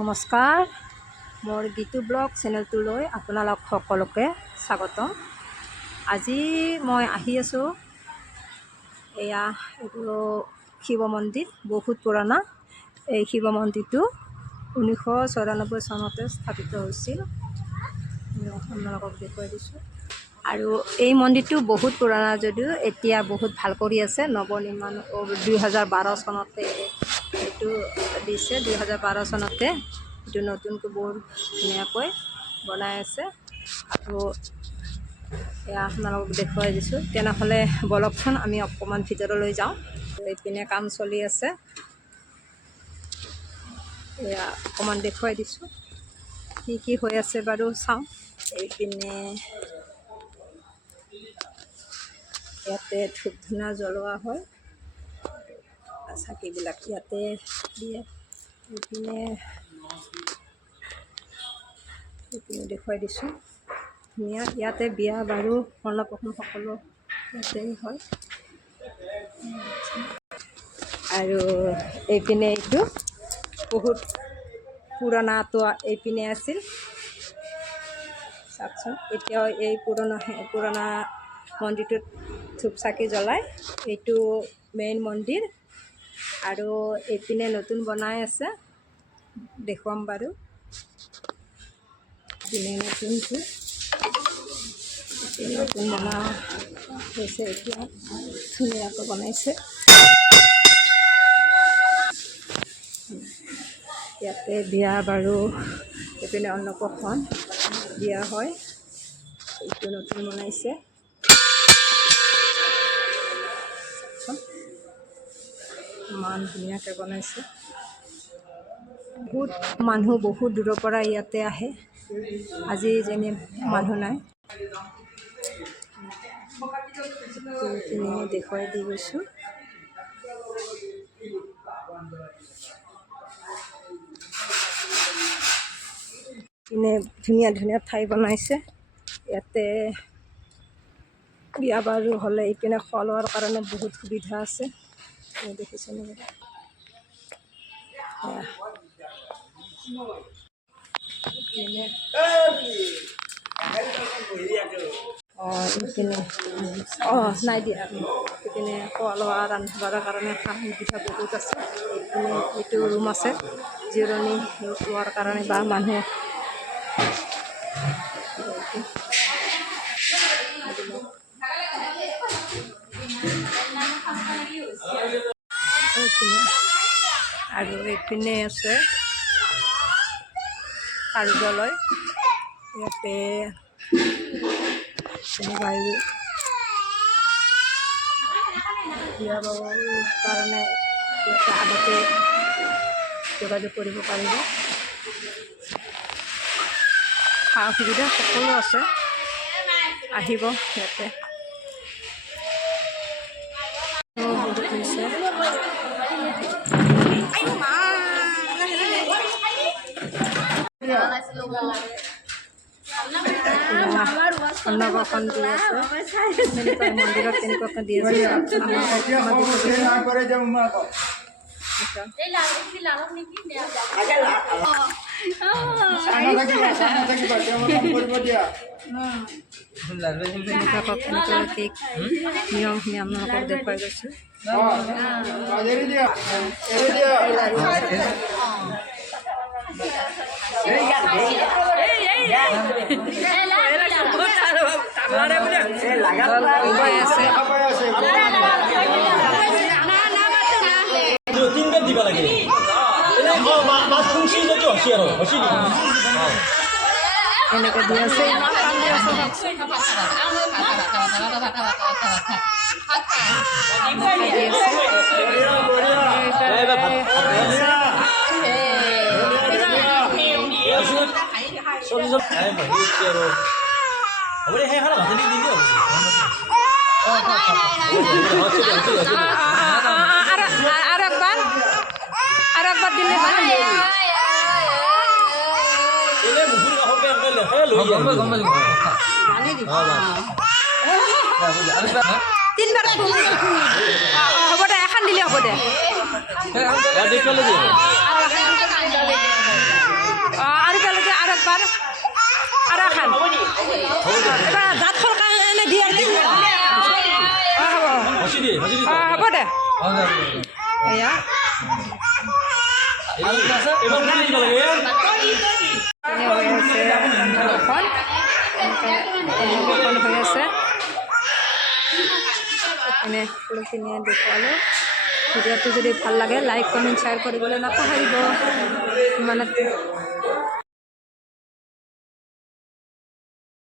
নমস্কাৰ, মোৰ গীতু ব্লগ চেনেলটোলৈ আপোনালোক সকলোকে স্বাগতম। আজি মই আহি আছোঁ, এইটো শিৱ মন্দিৰ, বহুত পুৰণা। এই শিৱ মন্দিৰটো 1994 চনতে স্থাপিত হৈছিল। আপোনালোকক দেখুৱাই দিছোঁ। আৰু এই মন্দিৰটো বহুত পুৰণা যদিও এতিয়া বহুত ভাল কৰি আছে, নৱনিৰ্মাণ 2012 চনতে এইটো দিছে। 2012 চনতে এইটো নতুনকৈ বহুত ধুনীয়াকৈ বনাই আছে। আৰু এয়া আপোনালোকক দেখুৱাই দিছোঁ। তেনেহ'লে বলকচোন আমি অকণমান ভিতৰলৈ যাওঁ। এইপিনে কাম চলি আছে, এয়া অকণমান দেখুৱাই দিছোঁ কি কি হৈ আছে বাৰু চাওঁ। এইপিনে ইয়াতে ধূপ ধূনা জ্বলোৱা হয়, চাকিবিলাক ইয়াতে দিয়ে। এইপিনে দেখুৱাই দিছোঁ ধুনীয়া। ইয়াতে বিয়া বাৰু অন্নপ্ৰসন্ন সকলো ইয়াতেই হয়। আৰু এইপিনে এইটো বহুত পুৰণাটো এইপিনে আছিল, চাওকচোন। এতিয়াও এই পুৰণা মন্দিৰটোত ধূপ চাকি জ্বলায়। এইটো মেইন মন্দিৰ। আৰু এইপিনে নতুন বনাই আছে, দেখুৱাম বাৰু। এইপিনে নতুন বনোৱা হৈছে, এতিয়া ধুনীয়াকৈ বনাইছে। ইয়াতে বিয়া বাৰু, এইপিনে অন্নপ্ৰসন্ন দিয়া হয়। এইটো নতুন বনাইছে, ইমান ধুনীয়াকৈ বনাইছে। বহুত মানুহ বহুত দূৰৰ পৰা ইয়াতে আহে। আজি যেনে মানুহ নাই, দেখুৱাই দি গৈছোঁ। ইনে ধুনীয়া ধুনীয়া ঠাই বনাইছে। ইয়াতে বিয়া বাৰু হ'লে এইপিনে খোৱা লোৱাৰ কাৰণে বহুত সুবিধা আছে, দেখিছেনে? এইপিনে নাই দিয়া। এইপিনে খোৱা লোৱা ৰান্ধিবৰ কাৰণে সুবিধা বহুত আছে। এইপিনে এইটো ৰুম আছে, জিৰণি লোৱাৰ কাৰণে বা মানুহে আৰু এইপিনে আছে কাৰ্যালয়। ইয়াতে বিয়া বাবৰ কাৰণে ইয়াতে আগতে যোগাযোগ কৰিব পাৰিব। সা সুবিধা সকলো আছে, আহিব ইয়াতে। বহুত হৈছে অন্নপ্ৰসন্ন দি আছে, মন্দিৰত তেনেকুৱাকৈ দি আছে। নিয়মখিনি আপোনালোকক দেখুৱাই গৈছোঁ। এনেকৈ দি আছে, ইমান কাম দি আছে। আর একবার দিলে তিনবার হ'ব দে, এখন দিলে হ'ব দে। এবাৰ আৰু এখন এবাৰ দাঁত সৰকা এনে দিয়ে হ'ব দে এয়া হৈ আছে অন্নপ্ৰসন হৈ আছে এনে সকলোখিনিয়ে দেখুৱালোঁ ভিডিঅ'টো যদি ভাল লাগে লাইক কমেণ্ট শ্বেয়াৰ কৰিবলৈ নাপাহৰিব মানে